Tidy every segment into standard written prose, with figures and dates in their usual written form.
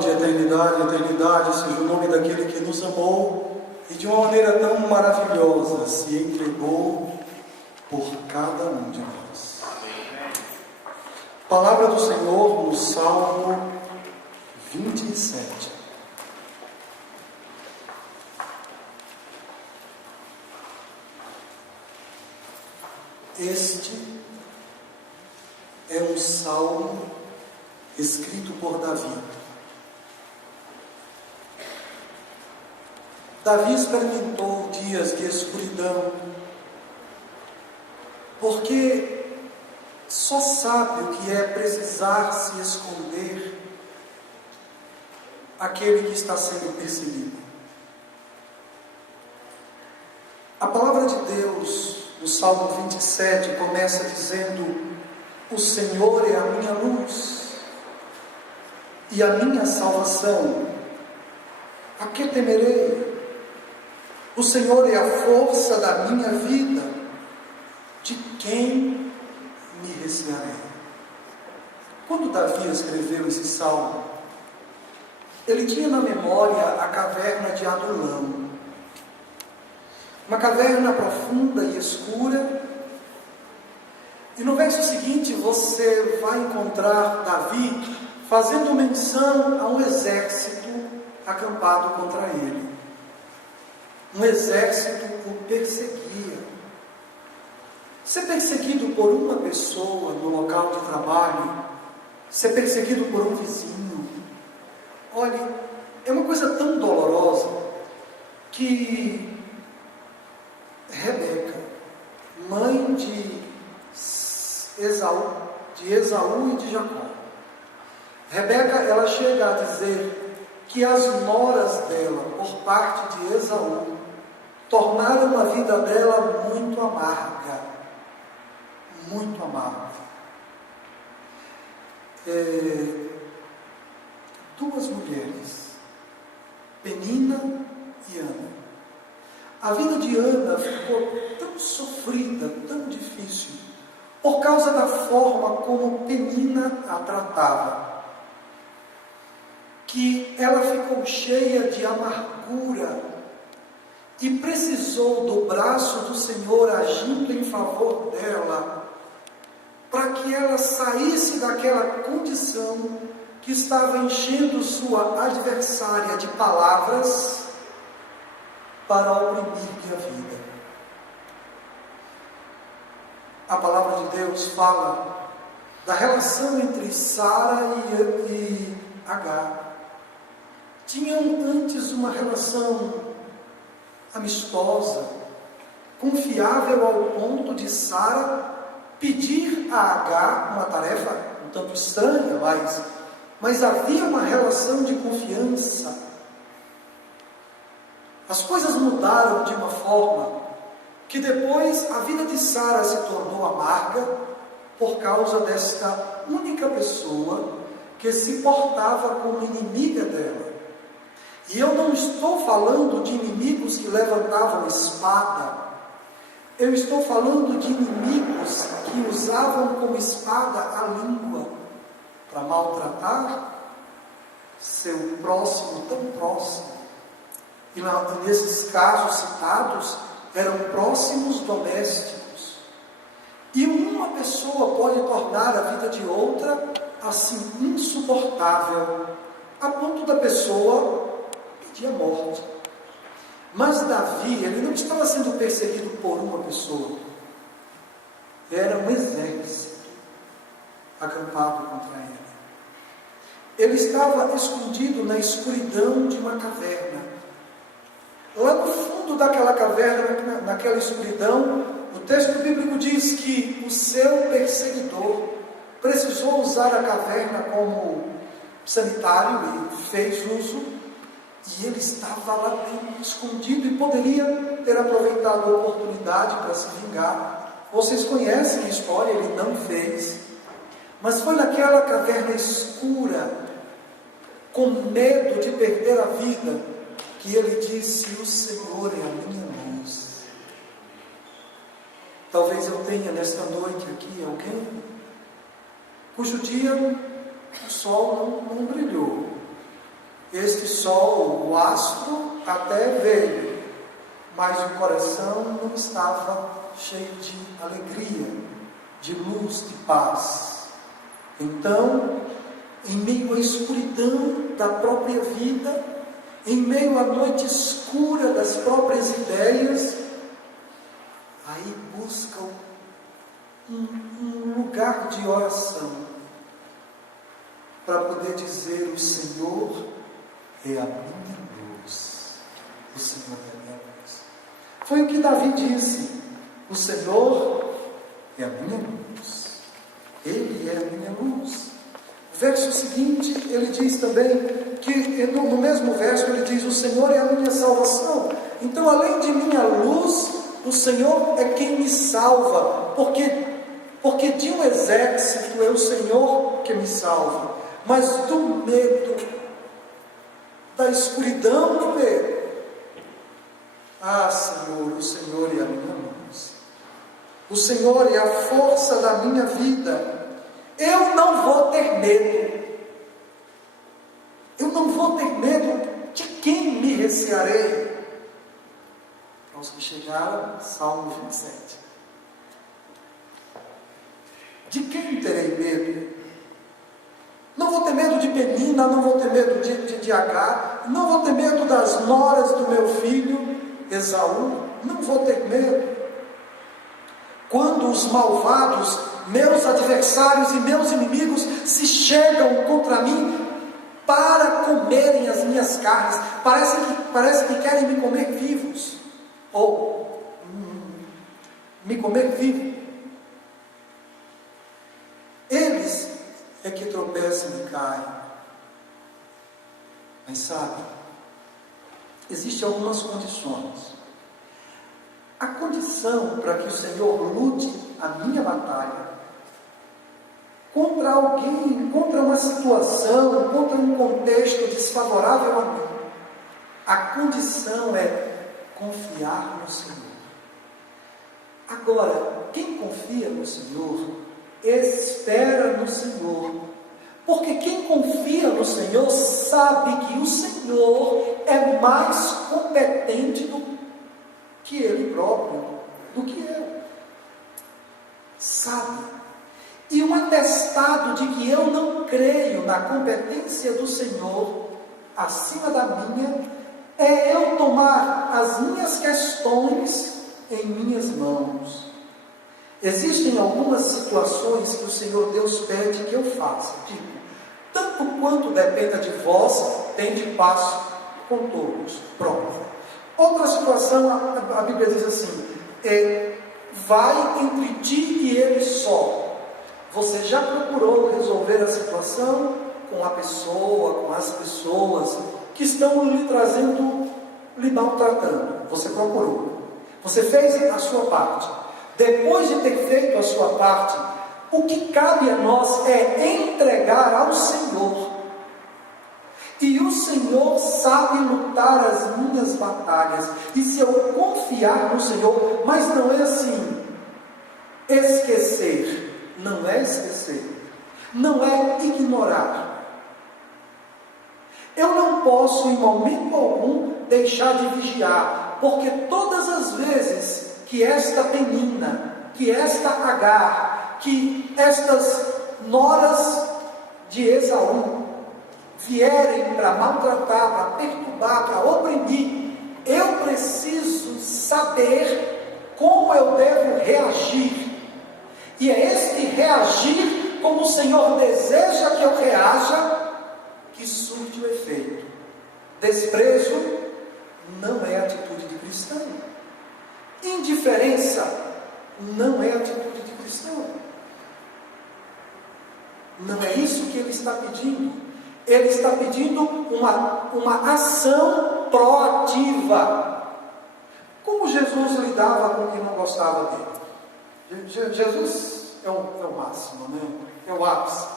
de eternidade a eternidade seja o nome daquele que nos amou e de uma maneira tão maravilhosa se entregou por cada um de nós. Palavra do Senhor no Salmo 27. Este é um salmo escrito por Davi. Davi experimentou dias de escuridão, porque só sabe o que é precisar se esconder aquele que está sendo perseguido. A palavra de Deus, no Salmo 27, começa dizendo: o Senhor é a minha luz e a minha salvação. A que temerei? O Senhor é a força da minha vida. De quem me recearei? Quando Davi escreveu esse salmo, ele tinha na memória a caverna de Adulão. Uma caverna profunda e escura. E no verso seguinte você vai encontrar Davi fazendo menção a um exército acampado contra ele. Um exército o perseguia. Ser perseguido por uma pessoa no local de trabalho, ser perseguido por um vizinho, olha, é uma coisa tão dolorosa que Rebeca, mãe de Esaú e de Jacó, Rebeca, ela chega a dizer que as noras dela, por parte de Esaú, tornaram a vida dela muito amarga. Muito amarga. Duas mulheres, Penina e Ana. A vida de Ana ficou tão sofrida, tão difícil, por causa da forma como Penina a tratava, que ela ficou cheia de amargura e precisou do braço do Senhor agindo em favor dela, para que ela saísse daquela condição que estava enchendo sua adversária de palavras para oprimir-lhe a vida. A palavra de Deus fala da relação entre Sara e Agar. Tinham antes uma relação amistosa, confiável ao ponto de Sara pedir a Agar uma tarefa um tanto estranha, mas havia uma relação de confiança. As coisas mudaram de uma forma que depois a vida de Sara se tornou amarga por causa desta única pessoa que se portava como inimiga dela. E eu não estou falando de inimigos que levantavam espada. Eu estou falando de inimigos que usavam como espada a língua para maltratar seu próximo, tão próximo. E nesses casos citados, eram próximos domésticos. E uma pessoa pode tornar a vida de outra assim insuportável, a ponto da pessoa pedir a morte. Mas Davi, ele não estava sendo perseguido por uma pessoa. Era um exército acampado contra ele. Ele estava escondido na escuridão de uma caverna. Lá no fundo daquela caverna, naquela escuridão, o texto bíblico diz que o seu perseguidor precisou usar a caverna como sanitário e fez uso, e ele estava lá dentro, escondido, e poderia ter aproveitado a oportunidade para se vingar. Vocês conhecem a história, ele não fez, mas foi naquela caverna escura, com medo de perder a vida, que ele disse: o Senhor é a minha luz. Talvez eu tenha nesta noite aqui alguém cujo dia o sol não brilhou, Este sol, o astro, até veio, mas o coração não estava cheio de alegria, de luz, de paz. Então, em meio à escuridão da própria vida, em meio à noite escura das próprias ideias, aí buscam um lugar de oração para poder dizer: o Senhor é a minha luz. O Senhor é a minha luz. Foi o que Davi disse: o Senhor é a minha luz. Ele é a minha luz. O verso seguinte, ele diz também que, no mesmo verso, ele diz: o Senhor é a minha salvação. Então, além de minha luz, o Senhor é quem me salva, porque de um exército é o Senhor que me salva, mas do medo, da escuridão do medo, Senhor, o Senhor é a minha luz, o Senhor é a força da minha vida. Eu não vou ter medo, eu não vou ter medo. De quem me recearei? Para os que chegaram, Salmo 27. De quem terei medo? Não vou ter medo de Penina, não vou ter medo de Agar, não vou ter medo das noras do meu filho Esaú, não vou ter medo. Quando os malvados, meus adversários e meus inimigos, se chegam contra mim para comerem as minhas carnes, parece que querem me comer vivos, ou me comer vivo. Eles é que tropeçam e caem. Mas sabe, existem algumas condições. A condição para que o Senhor lute a minha batalha contra alguém, contra uma situação, contra um contexto desfavorável a mim, a condição é confiar no Senhor. Agora, quem confia no Senhor, espera no Senhor, porque quem confia no Senhor sabe que o Senhor é mais competente do que Ele próprio, do que eu. Sabe? E um atestado de que eu não creio na competência do Senhor acima da minha, é eu tomar as minhas questões em minhas mãos. Existem algumas situações que o Senhor Deus pede que eu faça, tipo: tanto quanto dependa de vós, tende paz com todos. Pronto. Outra situação, a Bíblia diz assim: vai entre ti e ele só. Você já procurou resolver a situação com a pessoa, com as pessoas que estão lhe maltratando? Você procurou. Você fez a sua parte. Depois de ter feito a sua parte, o que cabe a nós é entregar ao Senhor. E o Senhor sabe lutar as minhas batalhas. E se eu confiar no Senhor, mas não é assim, esquecer. Não é esquecer. Não é ignorar. Eu não posso, em momento algum, deixar de vigiar. Porque todas as vezes que esta Penina, que esta Agar, que estas noras de Esaú vierem para maltratar, para perturbar, para oprimir, eu preciso saber como eu devo reagir. E é este reagir como o Senhor deseja que eu reaja que surte o efeito. Desprezo não é atitude de cristão. Indiferença não é atitude de cristão. Não é isso que ele está pedindo. Ele está pedindo uma ação proativa. Como Jesus lidava com quem não gostava dele? Jesus é o máximo, né? É o ápice.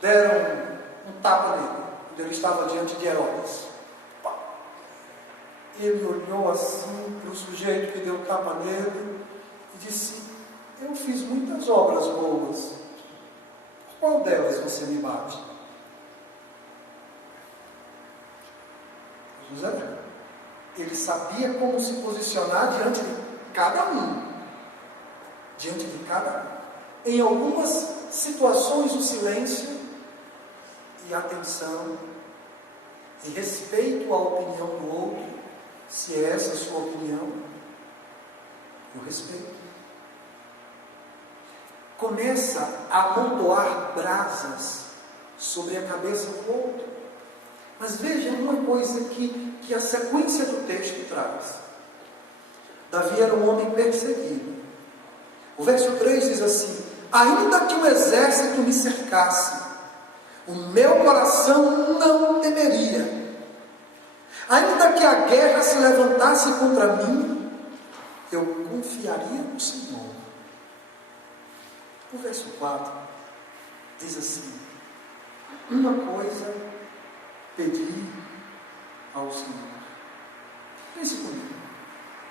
Deram um tapa nele, quando ele estava diante de Herodes. Ele olhou assim para o sujeito que deu tapa nele e disse: eu fiz muitas obras boas, por qual delas você me bate? José. Ele sabia como se posicionar diante de cada um. Diante de cada um. Em algumas situações, o silêncio e atenção e respeito à opinião do outro, se é essa a sua opinião, eu respeito. Começa a amontoar brasas sobre a cabeça do outro. Mas veja uma coisa que a sequência do texto traz. Davi era um homem perseguido. O verso 3 diz assim: ainda que o exército me cercasse, o meu coração não temeria. Ainda que a guerra se levantasse contra mim, eu confiaria no Senhor. O verso 4 diz assim: uma coisa pedi ao Senhor. Pense comigo.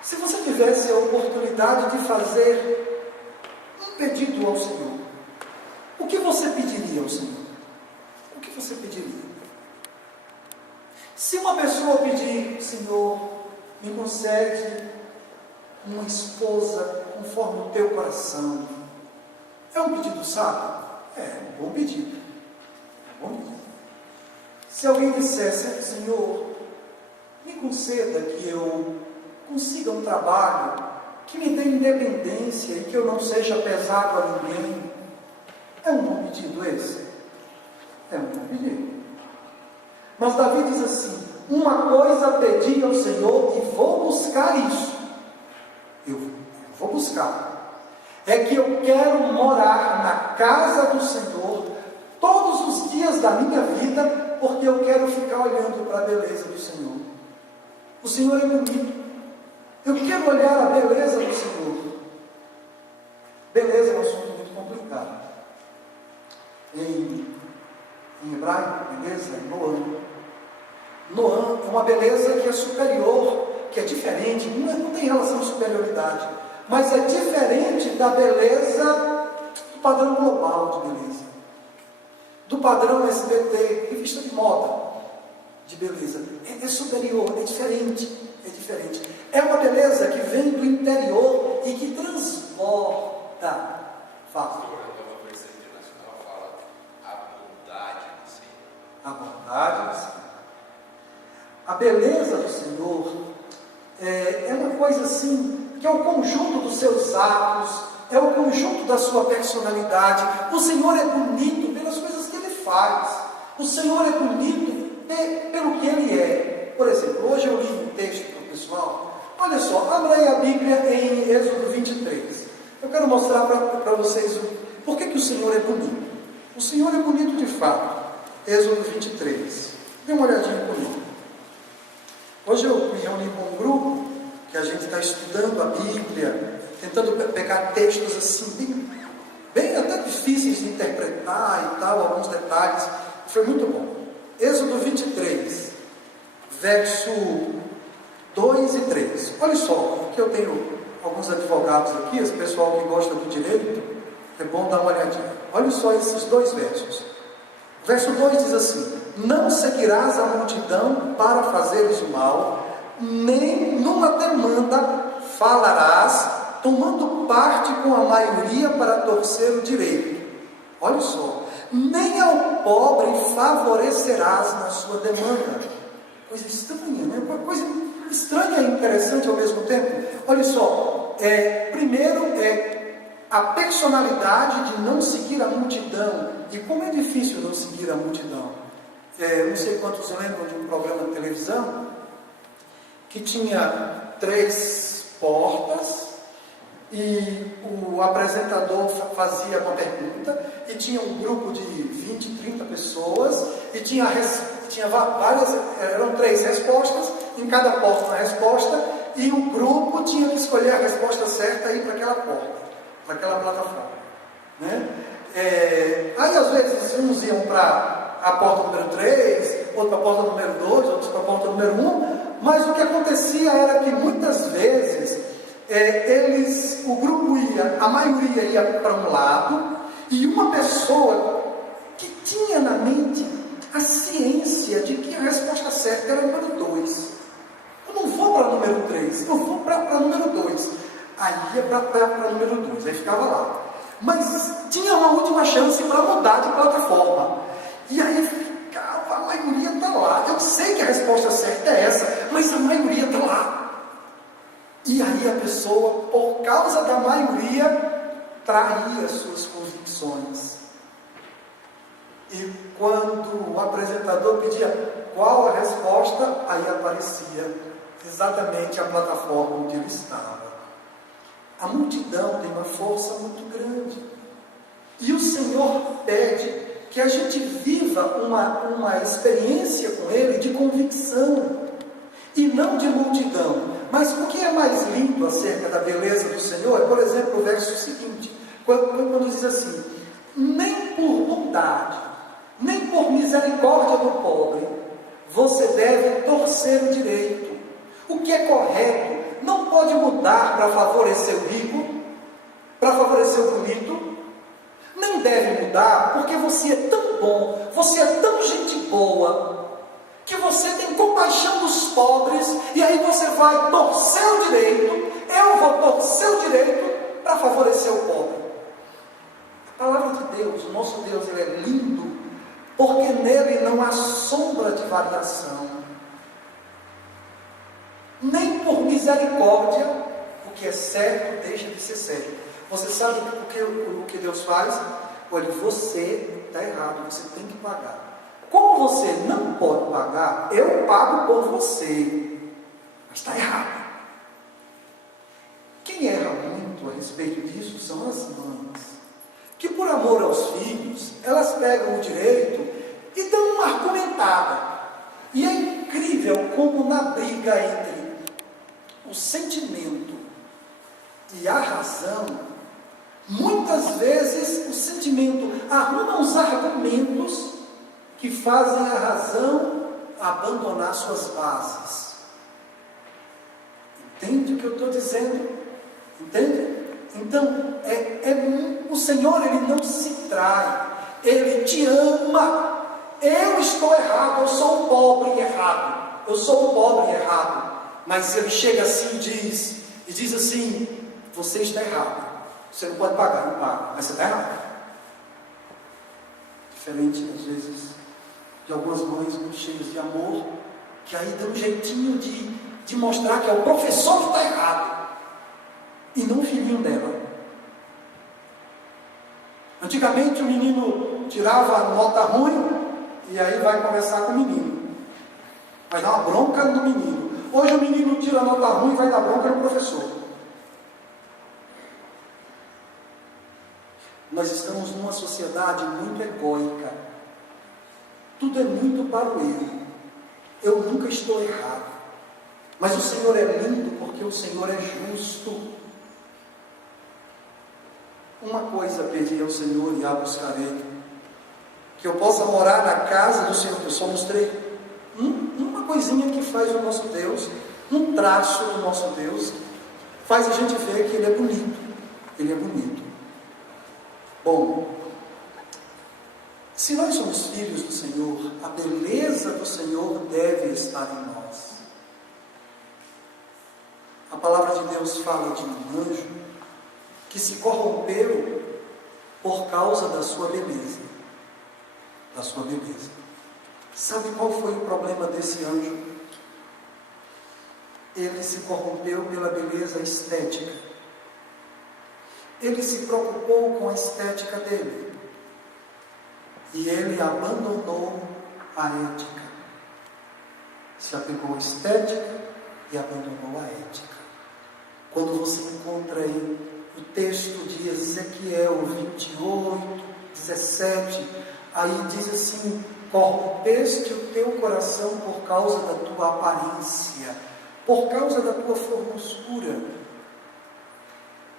Se você tivesse a oportunidade de fazer um pedido ao Senhor, o que você pediria ao Senhor? O que você pediria? Se uma pessoa pedir: Senhor, me concede uma esposa conforme o teu coração, é um pedido sábio? É um bom pedido. É um bom pedido. Se alguém dissesse: Senhor, me conceda que eu consiga um trabalho que me dê independência e que eu não seja pesado a ninguém, é um bom pedido esse? É um bom pedido. Mas Davi diz assim: uma coisa pedi ao Senhor e vou buscar isso. Eu vou buscar. É que eu quero morar na casa do Senhor todos os dias da minha vida, porque eu quero ficar olhando para a beleza do Senhor. O Senhor é bonito. Eu quero olhar a beleza do Senhor. Beleza é um assunto muito complicado. Em hebraico, beleza é Noã. Noã é uma beleza que é superior, que é diferente, não tem relação de superioridade, mas é diferente da beleza do padrão global de beleza, do padrão SBT, revista de moda de beleza. É superior, é diferente, é diferente. É uma beleza que vem do interior e que transborda. Fala. A bondade do Senhor. A beleza do Senhor é uma coisa assim, que é o conjunto dos seus atos, é o conjunto da sua personalidade. O Senhor é bonito pelas coisas que Ele faz. O Senhor é bonito pelo que Ele é. Por exemplo, hoje eu li um texto para o pessoal. Olha só, abra aí a Bíblia em Êxodo 23. Eu quero mostrar para vocês por que o Senhor é bonito. O Senhor é bonito de fato. Êxodo 23. Dê uma olhadinha comigo. Hoje eu me reuni com um grupo que a gente está estudando a Bíblia, tentando pegar textos assim, bem até difíceis de interpretar e tal, alguns detalhes. Foi muito bom. Êxodo 23, verso 2 e 3. Olha só, aqui eu tenho alguns advogados aqui, esse pessoal que gosta do direito, é bom dar uma olhadinha. Olha só esses dois versos. Verso 2 diz assim: não seguirás a multidão para fazeres o mal, nem numa demanda falarás, tomando parte com a maioria para torcer o direito. Olha só, nem ao pobre favorecerás na sua demanda. Coisa estranha, né? Uma coisa estranha e interessante ao mesmo tempo. Olha só, primeiro a personalidade de não seguir a multidão. E como é difícil não seguir a multidão. Não sei quantos lembram de um programa de televisão que tinha 3 portas e o apresentador fazia uma pergunta e tinha um grupo de 20, 30 pessoas e tinha várias, eram 3 respostas, em cada porta uma resposta, e o grupo tinha que escolher a resposta certa e ir para aquela porta, para aquela plataforma, né? Aí às vezes uns iam para a porta número 3, outros para a porta número 2, outros para a porta número 1, mas o que acontecia era que muitas vezes o grupo a maioria ia para um lado, e uma pessoa que tinha na mente a ciência ciência de que a resposta certa era número 2. Eu não vou para número 3, eu vou para número 2. Aí ia para número 2, aí ficava lá. Mas tinha uma última chance para mudar de plataforma. E aí ficava, a maioria está lá. Eu sei que a resposta certa é essa, mas a maioria está lá. E aí a pessoa, por causa da maioria, traía suas convicções. E quando o apresentador pedia qual a resposta, aí aparecia exatamente a plataforma onde ele estava. A multidão tem uma força muito grande. E o Senhor pede que a gente viva uma experiência com Ele de convicção e não de multidão. Mas o que é mais lindo acerca da beleza do Senhor é, por exemplo, o verso seguinte, quando diz assim: nem por bondade, nem por misericórdia do pobre, você deve torcer o direito. O que é correto não pode mudar para favorecer o rico, para favorecer o bonito. Nem deve mudar porque você é tão bom, você é tão gente boa, que você tem compaixão dos pobres, e aí você vai torcer o direito. Eu vou torcer o direito para favorecer o pobre. A palavra de Deus, o nosso Deus, ele é lindo, porque nele não há sombra de variação. Nem por misericórdia, o que é certo deixa de ser certo. Você sabe o que Deus faz? Olha, você está errado, você tem que pagar. Como você não pode pagar, eu pago por você. Mas está errado. Quem erra muito a respeito disso são as mães, que por amor aos filhos, elas pegam o direito e dão uma argumentada. E é incrível como na briga entre o sentimento e a razão, muitas vezes o sentimento arruma os argumentos que fazem a razão abandonar suas bases. Entende o que eu estou dizendo? Entende? Então, o Senhor, Ele não se trai, Ele te ama. Eu estou errado, eu sou o pobre errado, eu sou o pobre errado. Mas Ele chega assim e diz assim: você está errado, você não pode pagar, não paga, mas você está errado. Diferente, às vezes, de algumas mães muito cheias de amor, que aí dão um jeitinho de mostrar que é o professor que está errado, e não o filhinho dela. Antigamente o menino tirava a nota ruim, e aí vai conversar com o menino, vai dar uma bronca no menino. Hoje o menino tira a nota ruim e vai dar bronca no professor. Nós estamos numa sociedade muito egóica. Tudo é muito para o eu. Eu nunca estou errado. Mas o Senhor é lindo porque o Senhor é justo. Uma coisa pedi ao Senhor e a buscarei: que eu possa morar na casa do Senhor. Eu só mostrei uma coisinha que faz o nosso Deus, um traço do nosso Deus, faz a gente ver que Ele é bonito. Ele é bonito. Bom, se nós somos filhos do Senhor, a beleza do Senhor deve estar em nós. A palavra de Deus fala de um anjo que se corrompeu por causa da sua beleza. Da sua beleza. Sabe qual foi o problema desse anjo? Ele se corrompeu pela beleza estética. Ele se preocupou com a estética dele. E ele abandonou a ética. Se apegou à estética e abandonou a ética. Quando você encontra aí o texto de Ezequiel 28, 17, aí diz assim: corrompeste o teu coração por causa da tua aparência, por causa da tua formosura.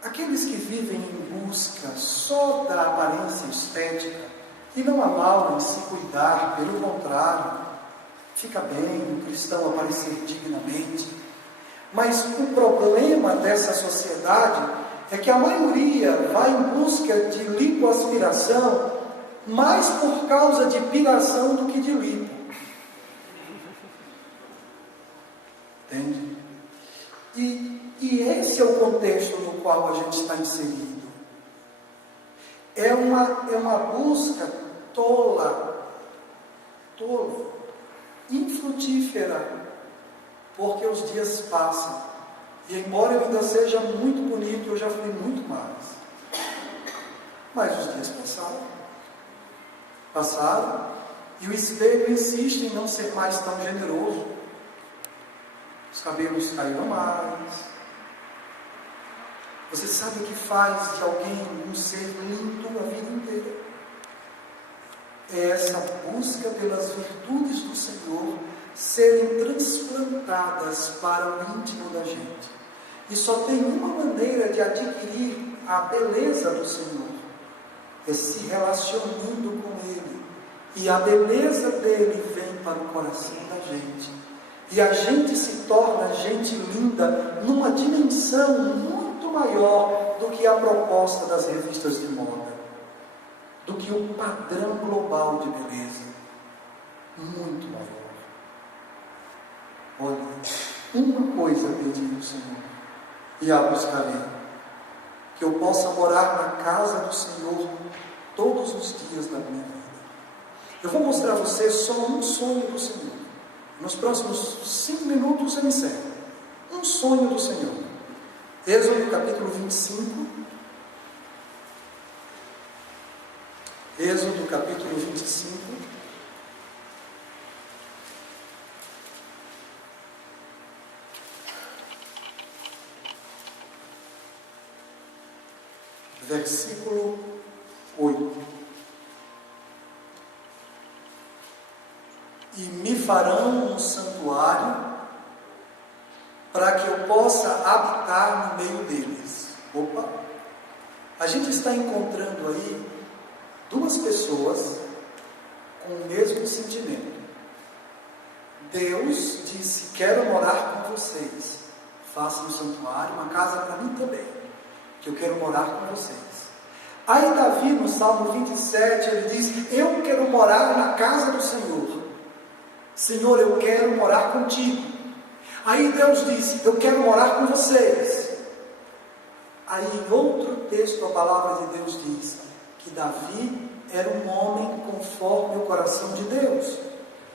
Aqueles que vivem em busca só da aparência estética, e não há mal em se cuidar, pelo contrário, fica bem o cristão aparecer dignamente. Mas o problema dessa sociedade é que a maioria vai em busca de lipoaspiração mais por causa de piração do que de lipo. Entende? E esse é o contexto no qual a gente está inserido. É uma busca tola, infrutífera, porque os dias passam. E embora eu ainda seja muito bonito, eu já fui muito mais. Mas os dias passaram, e o espelho insiste em não ser mais tão generoso. Os cabelos caíram mais. Você sabe o que faz de alguém um ser lindo a vida inteira? É essa busca pelas virtudes do Senhor serem transplantadas para o íntimo da gente. E só tem uma maneira de adquirir a beleza do Senhor, é se relacionando com Ele. E a beleza dele vem para o coração da gente. E a gente se torna gente linda numa dimensão muito maior do que a proposta das revistas de moda, do que o padrão global de beleza. Muito maior. Olha, uma coisa pedi ao Senhor, e a buscarei: que eu possa morar na casa do Senhor todos os dias da minha vida. Eu vou mostrar a você só um sonho do Senhor. Nos próximos 5 minutos eu encerro. Um sonho do Senhor. Êxodo capítulo 25. Êxodo capítulo 25. Versículo 8. E me farão um santuário para que eu possa habitar no meio deles. Opa! A gente está encontrando aí duas pessoas com o mesmo sentimento. Deus disse: quero morar com vocês. Façam um santuário, uma casa para mim também, que eu quero morar com vocês. Aí Davi, no Salmo 27, ele diz: eu quero morar na casa do Senhor. Senhor, eu quero morar contigo. Aí Deus disse: eu quero morar com vocês. Aí em outro texto a palavra de Deus diz que Davi era um homem conforme o coração de Deus.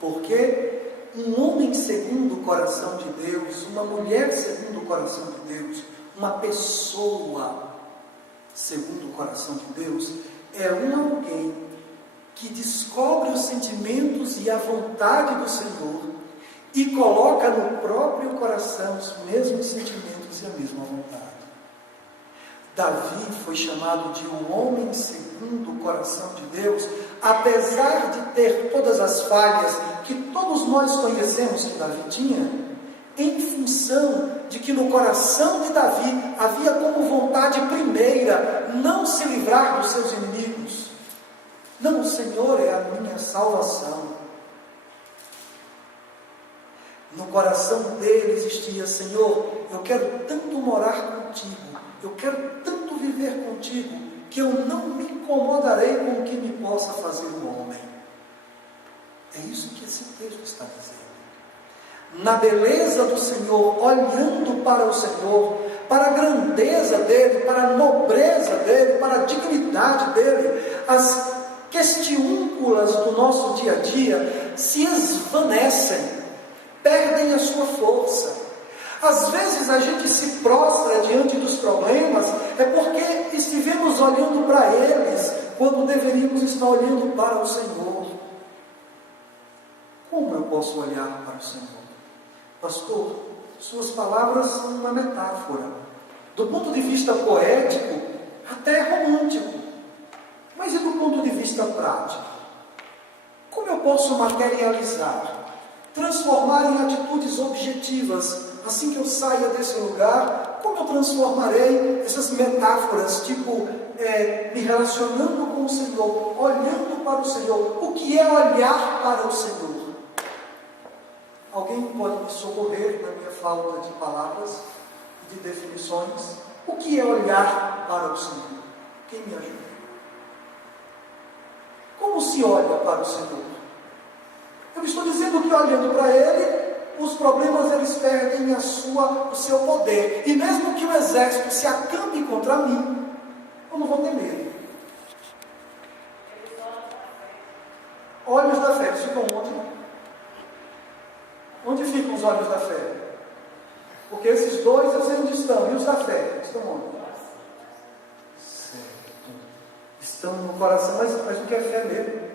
Porque um homem segundo o coração de Deus, uma mulher segundo o coração de Deus, uma pessoa segundo o coração de Deus, é alguém que descobre os sentimentos e a vontade do Senhor e coloca no próprio coração os mesmos sentimentos e a mesma vontade. Davi foi chamado de um homem segundo o coração de Deus, apesar de ter todas as falhas que todos nós conhecemos que Davi tinha, em função de que no coração de Davi havia como vontade primeira não se livrar dos seus inimigos. Não, o Senhor é a minha salvação. No coração dele existia: Senhor, eu quero tanto morar contigo, eu quero tanto viver contigo, que eu não me incomodarei com o que me possa fazer o homem. É isso que esse texto está dizendo. Na beleza do Senhor, olhando para o Senhor, para a grandeza dele, para a nobreza dele, para a dignidade dele, as questiúnculas do nosso dia a dia se esvanecem, perdem a sua força. Às vezes a gente se prostra diante dos problemas, é porque estivemos olhando para eles, quando deveríamos estar olhando para o Senhor. Como eu posso olhar para o Senhor? Pastor, suas palavras são uma metáfora. Do ponto de vista poético, até romântico. Mas e do ponto de vista prático? Como eu posso materializar, transformar em atitudes objetivas, assim que eu saia desse lugar? Como eu transformarei essas metáforas, tipo, me relacionando com o Senhor, olhando para o Senhor? O que é olhar para o Senhor? Alguém pode me socorrer na minha falta de palavras e de definições? O que é olhar para o Senhor? Quem me ajuda? Como se olha para o Senhor? Eu estou dizendo que olhando para Ele, os problemas eles perdem o seu poder. E mesmo que o exército se acampe contra mim, eu não vou ter medo. Olhos da fé, eles ficam onde? Onde ficam os olhos da fé? Porque esses dois eu sei onde estão. E os da fé? Estão onde? Certo. Estão no coração, mas o que é fé mesmo?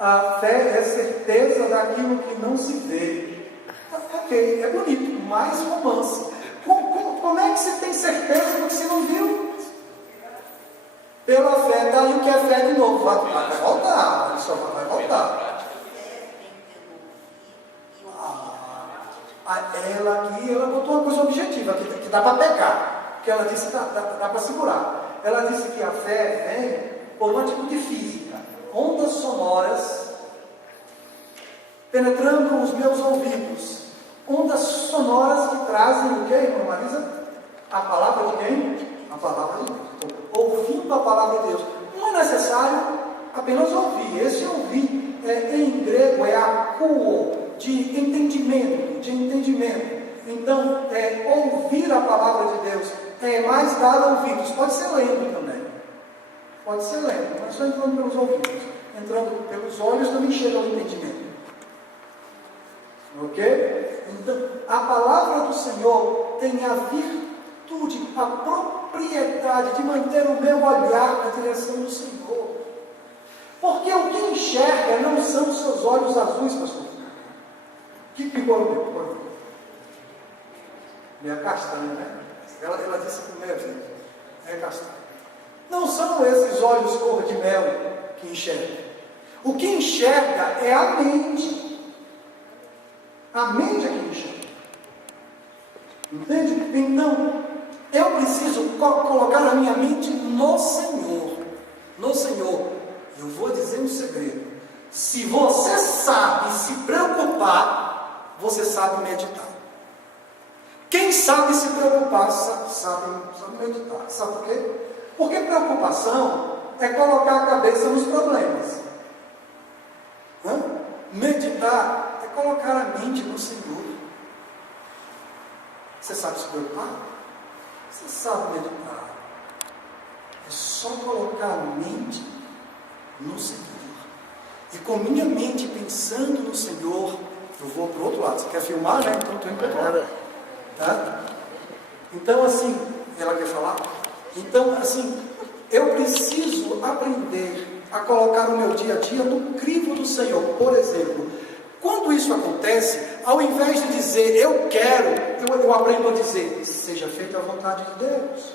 A fé é certeza daquilo que não se vê. Ok, é bonito, mais romance. Como é que você tem certeza do que você não viu? Pela fé, daí o que é fé de novo? Vai voltar, ele só vai voltar. Ela aqui, ela botou uma coisa objetiva, que dá para pegar, que ela disse que dá para segurar. Ela disse que a fé vem por uma atitude física, ondas sonoras penetrando os meus ouvidos, ondas sonoras que trazem o que, irmã Marisa? A palavra de quem? A palavra de Deus. Ouvindo a palavra de Deus. Não é necessário apenas ouvir. Esse ouvir em grego é akuo, de entendimento. Então, ouvir a palavra de Deus é mais dar ouvidos. Pode ser lendo também. Pode ser lendo, mas só entrando pelos ouvidos. Entrando pelos olhos também chega ao entendimento. Ok? Então, a palavra do Senhor tem a virtude, a propriedade de manter o meu olhar na direção do Senhor. Porque o que enxerga não são os seus olhos azuis, pastor. Que picou meu? Minha castanha, né? Ela disse primeiro, gente. É castanha. Não são esses olhos cor de mel que enxergam. O que enxerga é a mente. A mente é que enxerga. Entende? Então, eu preciso colocar a minha mente no Senhor. No Senhor. Eu vou dizer um segredo. Se você sabe se preocupar, você sabe meditar. Quem sabe se preocupar, sabe meditar. Sabe por quê? Porque preocupação é colocar a cabeça nos problemas. Meditar é colocar a mente no Senhor. Você sabe se preocupar? Você sabe meditar. É só colocar a mente no Senhor. E com minha mente pensando no Senhor, eu vou para o outro lado. Você quer filmar, né? Então estou indo para o outro lado. Tá? Então, assim, ela quer falar? Então, assim, eu preciso aprender a colocar o meu dia a dia no crivo do Senhor. Por exemplo, quando isso acontece, ao invés de dizer eu quero, eu aprendo a dizer seja feita a vontade de Deus.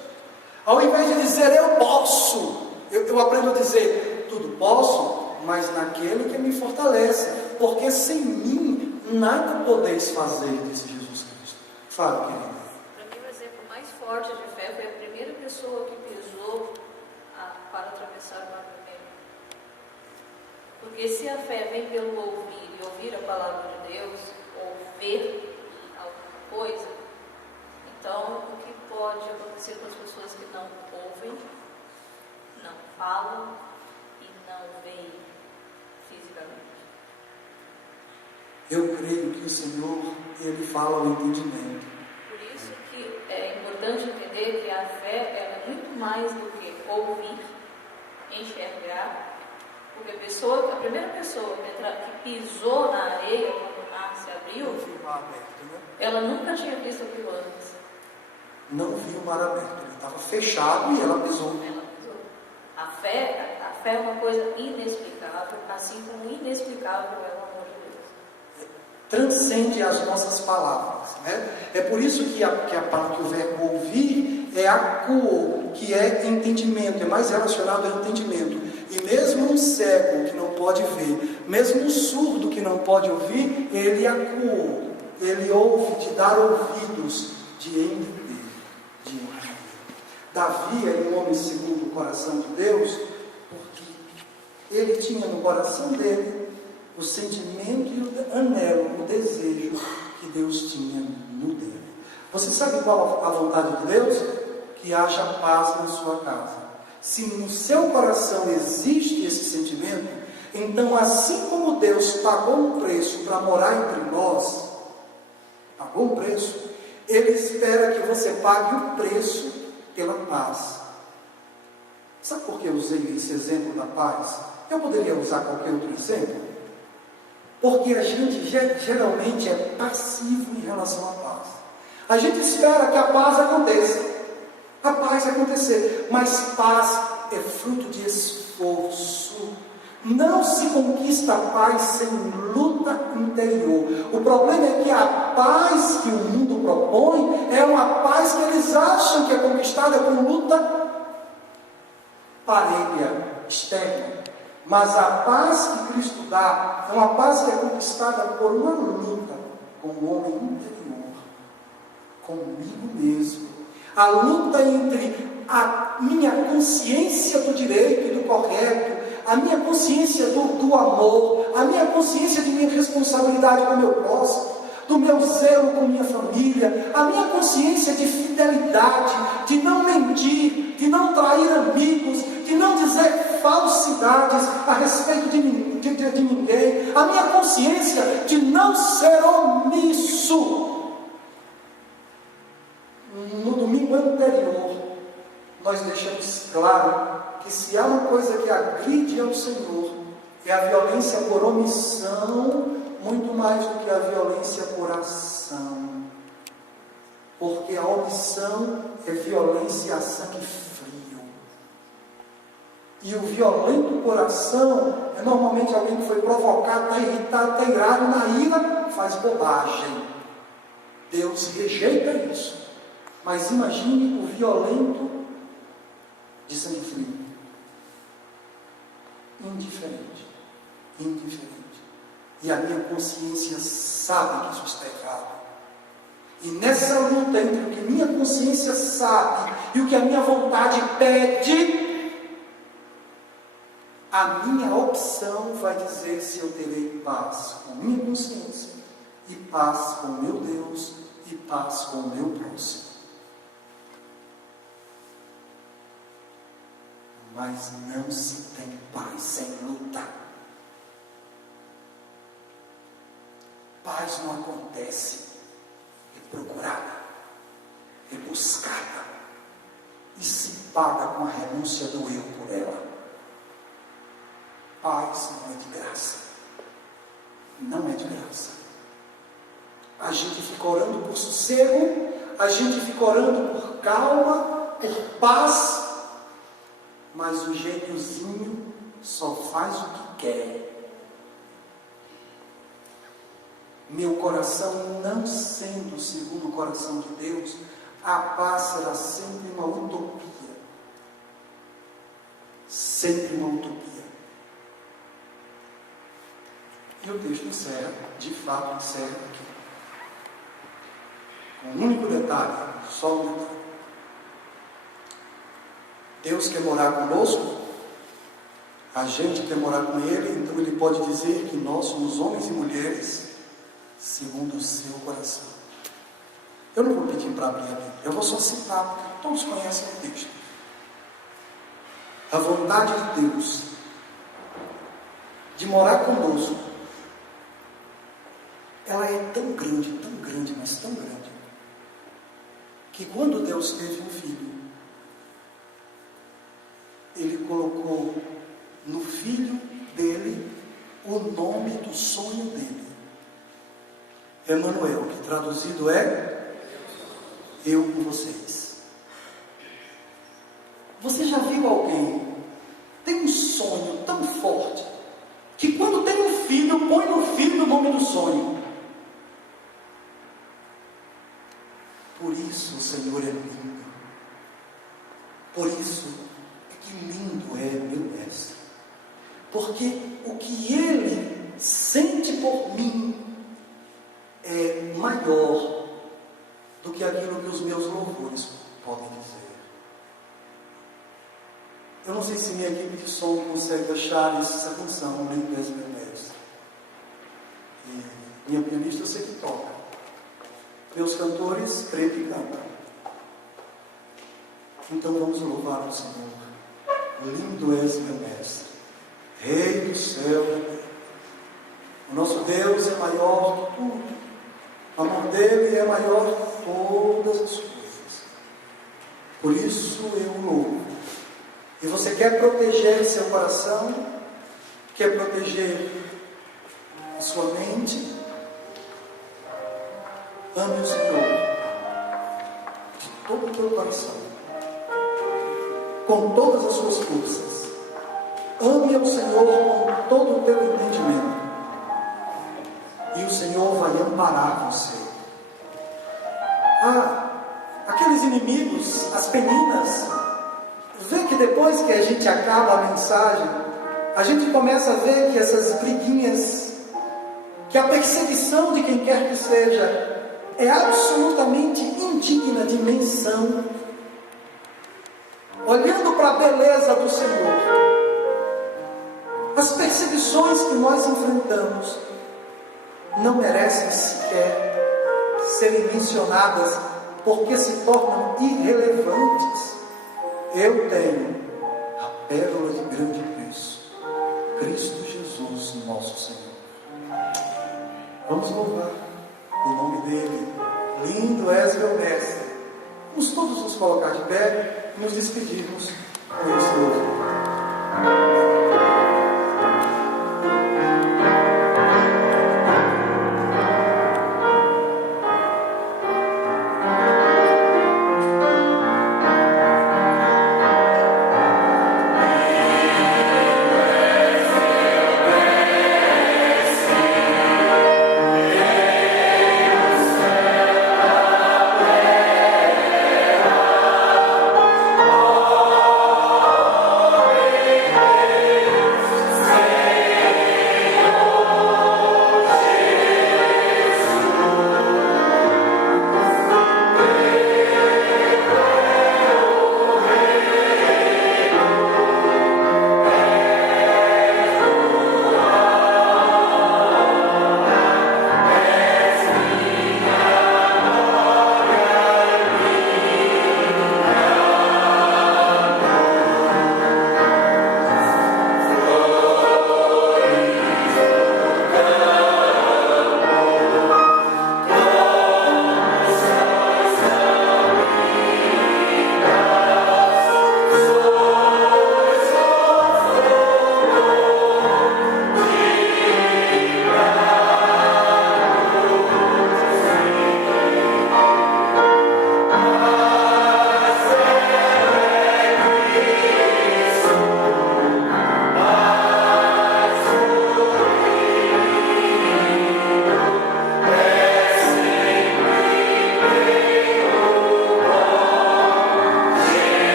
Ao invés de dizer eu posso, eu aprendo a dizer tudo posso, mas naquele que me fortalece, porque sem mim nada podeis fazer, disse Jesus Cristo. Fala, querida. Para mim, o exemplo mais forte de fé foi a primeira pessoa que pisou para atravessar o mar vermelho. Porque se a fé vem pelo ouvir e ouvir a palavra de Deus, ou ver alguma coisa, então o que pode acontecer com as pessoas que não ouvem, não falam e não veem fisicamente? Eu creio que o Senhor, Ele fala ao entendimento. Por isso que é importante entender que a fé é muito mais do que ouvir, enxergar, porque a primeira pessoa que pisou na areia quando o mar se abriu, ela nunca tinha visto aquilo antes. Não viu o mar aberto, ele estava fechado e ela pisou. Ela pisou. A fé é uma coisa inexplicável, assim como inexplicável é o amor de Deus. Transcende as nossas palavras, né? É por isso que o verbo ouvir é akuo, que é entendimento, é mais relacionado ao entendimento. E mesmo um cego que não pode ver, mesmo um surdo que não pode ouvir, ele akuo, ele ouve, de dar ouvidos, de entender. Davi era um homem segundo o coração de Deus, porque ele tinha no coração dele o sentimento e o anelo, o desejo que Deus tinha no dele. Você sabe qual a vontade de Deus? Que haja paz na sua casa. Se no seu coração existe esse sentimento, Então, assim como Deus pagou um preço para morar entre nós, pagou um preço, Ele espera que você pague o preço pela paz. Sabe por que eu usei esse exemplo da paz? Eu poderia usar qualquer outro exemplo, porque a gente geralmente é passivo em relação à paz. A gente espera que a paz aconteça, a paz acontecer, mas paz é fruto de esforço. Não se conquista a paz sem luta interior. O problema é que a paz que o mundo propõe é uma paz que eles acham que é conquistada com luta parelha, externa. Mas a paz que Cristo dá é uma paz que é conquistada por uma luta com o homem interior, comigo mesmo. A luta entre a minha consciência do direito e do correto, a minha consciência do amor, a minha consciência de minha responsabilidade com o meu próximo, do meu zelo com minha família, a minha consciência de fidelidade, de não mentir, de não trair amigos, de não dizer falsidades a respeito de ninguém, a minha consciência de não ser omisso. No domingo anterior, nós deixamos claro que se há uma coisa que agride ao Senhor, é a violência por omissão, muito mais do que a violência por ação. Porque a omissão é violência a sangue frio. E o violento por ação é normalmente alguém que foi provocado, está irritado, está irado, na ira faz bobagem. Deus rejeita isso. Mas imagine o violento de sangue frio. Indiferente. E a minha consciência sabe que isso está errado. E nessa luta entre o que minha consciência sabe e o que a minha vontade pede, a minha opção vai dizer se eu terei paz com minha consciência, e paz com meu Deus, e paz com o meu próximo. Mas não se tem paz sem luta. Paz não acontece, é procurada, é buscada, e se paga com a renúncia do eu por ela. Paz não é de graça. Não é de graça. A gente fica orando por sossego, a gente fica orando por calma, por paz, mas o gêniozinho só faz o que quer. Meu coração não sendo segundo o coração de Deus, a paz será sempre uma utopia. Sempre uma utopia. E o texto encerra, de fato encerra aqui. Com um único detalhe, só um detalhe. Deus quer morar conosco, a gente quer morar com Ele, então Ele pode dizer que nós somos homens e mulheres segundo o seu coração. Eu não vou pedir para abrir a Bíblia, eu vou só citar, porque todos conhecem o texto. A vontade de Deus de morar conosco, ela é tão grande, mas tão grande, que quando Deus teve um filho, Ele colocou no filho dele o nome do sonho dele, Emanuel, que traduzido é eu com vocês. Você já viu alguém tem um sonho tão forte que quando tem um filho, põe no filho o nome do sonho? Por isso o Senhor é lindo. Por isso é que lindo é meu mestre. Porque o que Ele sente por mim é maior do que aquilo que os meus louvores podem dizer. Eu não sei se minha equipe de som consegue achar essa canção, Lindo és meu mestre. E minha pianista eu sei que toca. Meus cantores, creio que cantam. Então vamos louvar o Senhor. Lindo és meu mestre. Rei do céu. O nosso Deus é maior que tudo. O amor dele é maior que todas as coisas. Por isso eu o louvo. E você quer proteger seu coração? Quer proteger a sua mente? Ame o Senhor de todo o teu coração, com todas as suas forças. Ame ao Senhor com todo o teu entendimento, e o Senhor vai amparar você. Aqueles inimigos, as peninas, vê que depois que a gente acaba a mensagem, a gente começa a ver que essas briguinhas, que a perseguição de quem quer que seja, é absolutamente indigna de menção. Olhando para a beleza do Senhor, as perseguições que nós enfrentamos não merecem sequer serem mencionadas, porque se tornam irrelevantes. Eu tenho a pérola de grande preço, Cristo Jesus, nosso Senhor. Vamos louvar o nome dele. Lindo és meu mestre. Vamos todos nos colocar de pé e nos despedirmos com esse louvor.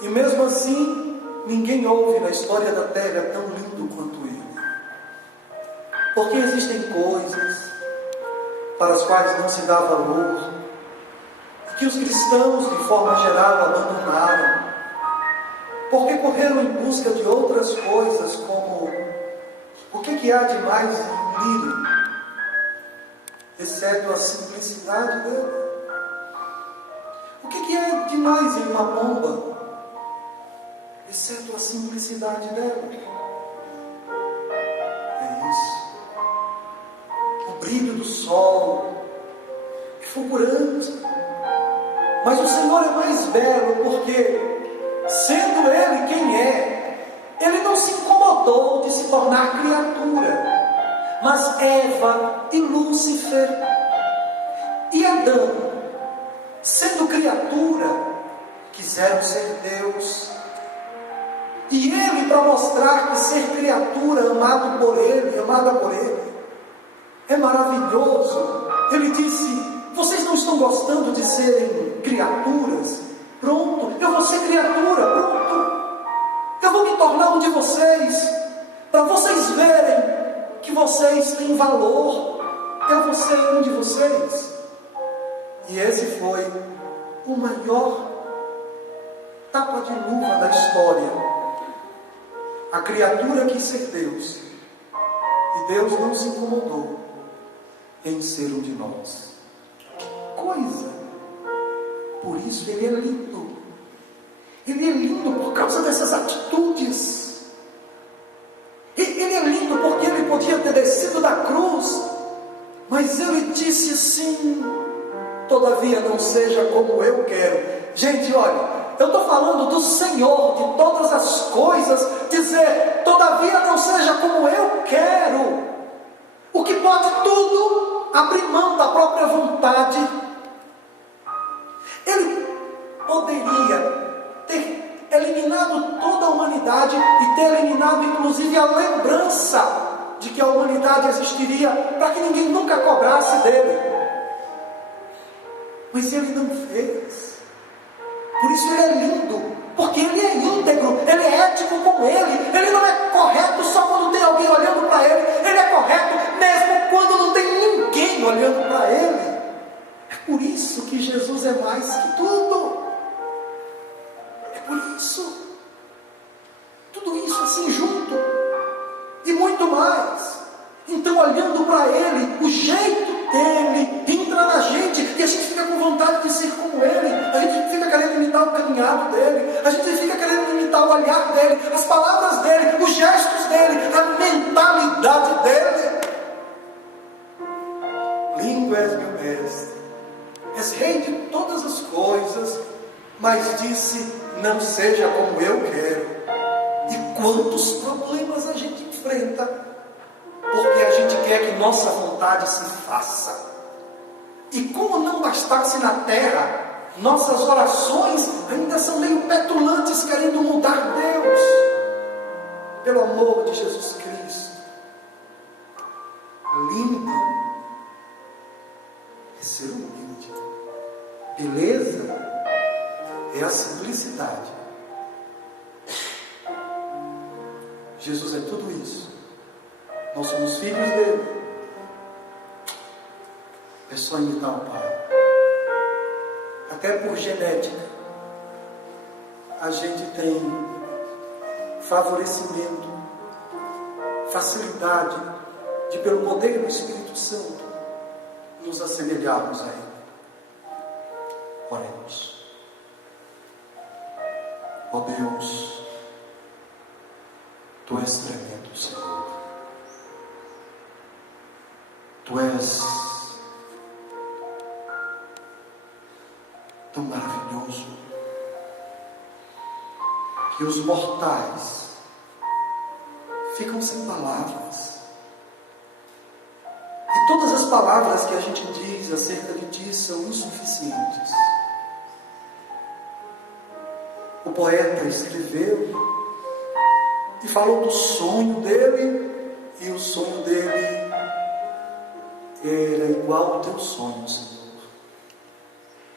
E mesmo assim, ninguém houve na história da terra tão lindo quanto ele. Porque existem coisas para as quais não se dá valor, que os cristãos, de forma geral, abandonaram, porque correram em busca de outras coisas, como o que há de mais em um lírio, exceto a simplicidade dela? O que há de mais em uma pomba, exceto a simplicidade dela? É isso. O brilho do sol é fulgurante, mas o Senhor é mais belo, porque, sendo Ele quem é, Ele não não se incomodou de se tornar criatura, mas Eva e Lúcifer e Adão, sendo criatura, quiseram ser Deus. E ele, para mostrar que ser criatura, amada por ele, é maravilhoso, ele disse: vocês não estão gostando de serem criaturas? Pronto, eu vou ser criatura, pronto. Eu vou me tornar um de vocês, para vocês verem que vocês têm valor. Eu vou ser um de vocês. E esse foi o maior tapa de luva da história. A criatura quis ser Deus, e Deus não se incomodou em ser um de nós. Que coisa! Por isso ele é lindo. Ele é lindo por causa dessas atitudes. Ele é lindo porque ele podia ter descido da cruz, mas ele disse assim: todavia não seja como eu quero. Gente, olha, eu estou falando do Senhor de todas as coisas, dizer: todavia não seja como eu quero. O que pode tudo abrir mão da própria vontade. Ele poderia ter eliminado toda a humanidade e ter eliminado inclusive a lembrança de que a humanidade existiria, para que ninguém nunca cobrasse dele. Mas ele não fez. Por isso ele é lindo, porque ele é íntegro, ele é ético com ele não é correto só quando tem alguém olhando para ele é correto mesmo quando não tem ninguém olhando para ele. É por isso que Jesus é mais que tudo. É por isso. Tudo isso assim junto. E muito mais. Então, olhando para ele, o jeito dele entra na gente, e a gente fica com vontade de ser como ele. A gente fica querendo imitar o caminhado dele, a gente fica querendo imitar o olhar dele, as palavras dele, os gestos dele, a mentalidade dele. Lindo és, meu mestre, és rei de todas as coisas, mas disse: não seja como eu quero. E quantos problemas a gente enfrenta porque a gente quer que nossa vontade se faça. E como não bastasse na terra, nossas orações ainda são meio petulantes, querendo mudar Deus. Pelo amor de Jesus Cristo, lindo é ser humilde. Beleza é a simplicidade. Jesus é tudo isso. Nós somos filhos dele. É só imitar o Pai. Até por genética, a gente tem favorecimento, facilidade de, pelo poder do Espírito Santo, nos assemelharmos a Ele. Oremos. Ó Deus, Tu és tremendo, Senhor. Tu és tão maravilhoso que os mortais ficam sem palavras. E todas as palavras que a gente diz acerca de Ti são insuficientes. O poeta escreveu e falou do sonho dele, e o sonho dele era igual ao Teu sonho, Senhor.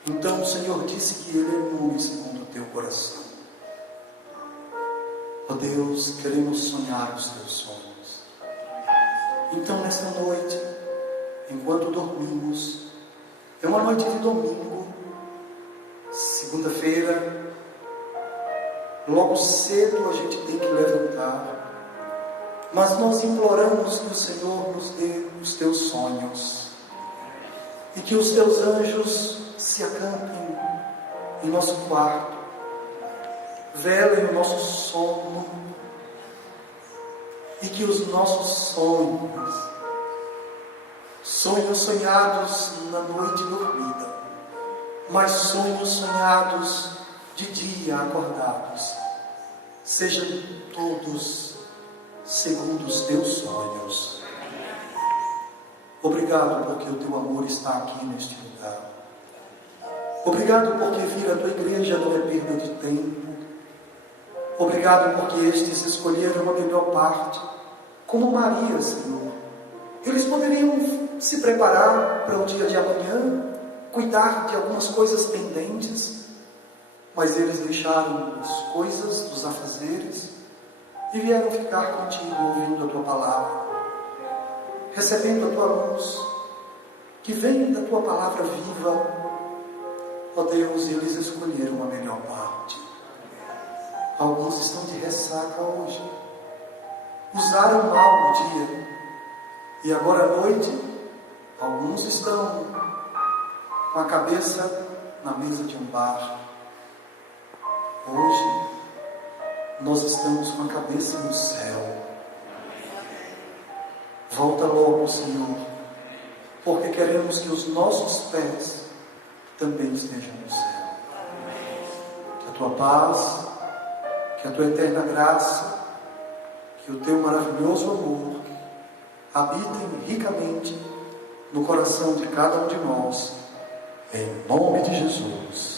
Então o Senhor disse que Ele é um homem segundo o Teu coração. Ó Deus, queremos sonhar os Teus sonhos. Então nesta noite, enquanto dormimos, é uma noite de domingo, segunda-feira, logo cedo a gente tem que levantar, mas nós imploramos que o Senhor nos dê os Teus sonhos, e que os Teus anjos se acampem em nosso quarto, velem o nosso sono, e que os nossos sonhos sonhados na noite dormida, mas sonhos sonhados de dia acordados, sejam todos segundo os teus sonhos. Obrigado porque o teu amor está aqui neste lugar. Obrigado porque vir à tua igreja não é perda de tempo. Obrigado porque estes escolheram a melhor parte, como Maria, Senhor. Eles poderiam se preparar para o dia de amanhã, cuidar de algumas coisas pendentes, mas eles deixaram as coisas, os afazeres, e vieram ficar contigo, ouvindo a tua palavra, recebendo a tua luz, que vem da tua palavra viva. Ó Deus, eles escolheram a melhor parte. Alguns estão de ressaca hoje, usaram mal o dia, e agora à noite, alguns estão com a cabeça na mesa de um bar. Hoje, nós estamos com a cabeça no céu. Volta logo, Senhor, porque queremos que os nossos pés também estejam no céu. Que a tua paz, que a tua eterna graça, que o teu maravilhoso amor habitem ricamente no coração de cada um de nós, em nome de Jesus.